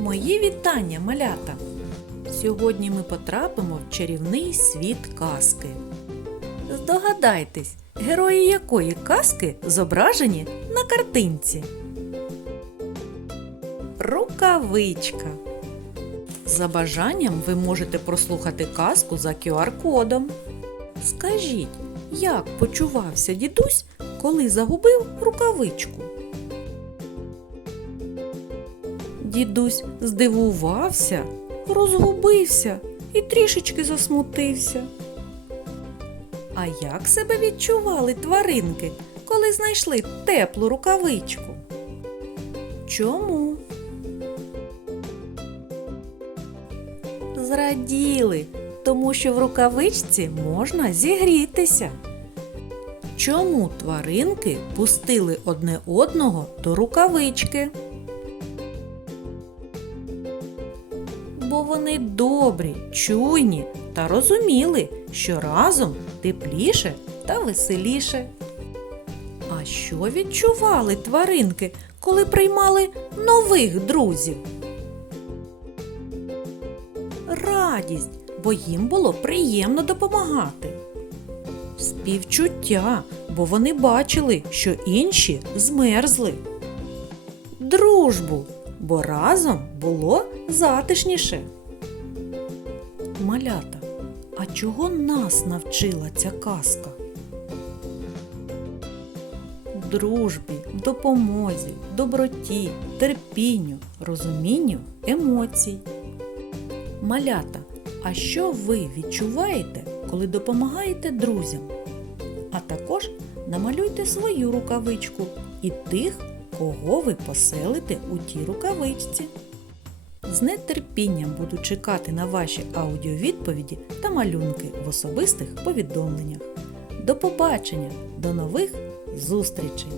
Мої вітання, малята! Сьогодні ми потрапимо в чарівний світ казки. Здогадайтесь, герої якої казки зображені на картинці? Рукавичка. За бажанням ви можете прослухати казку за QR-кодом. Скажіть, як почувався дідусь, коли загубив рукавичку? Дідусь здивувався, розгубився і трішечки засмутився. А як себе відчували тваринки, коли знайшли теплу рукавичку? Чому? Зраділи, тому що в рукавичці можна зігрітися. Чому тваринки пустили одне одного до рукавички? Бо вони добрі, чуйні та розуміли, що разом тепліше та веселіше. А що відчували тваринки, коли приймали нових друзів? Радість, бо їм було приємно допомагати. Співчуття, бо вони бачили, що інші змерзли. Дружбу, бо разом було затишніше. Малята, а чого нас навчила ця казка? Дружбі, допомозі, доброті, терпінню, розумінню емоцій. Малята, а що ви відчуваєте, коли допомагаєте друзям? А також намалюйте свою рукавичку і тих, кого ви поселите у тій рукавичці. З нетерпінням буду чекати на ваші аудіовідповіді та малюнки в особистих повідомленнях. До побачення, до нових зустрічей!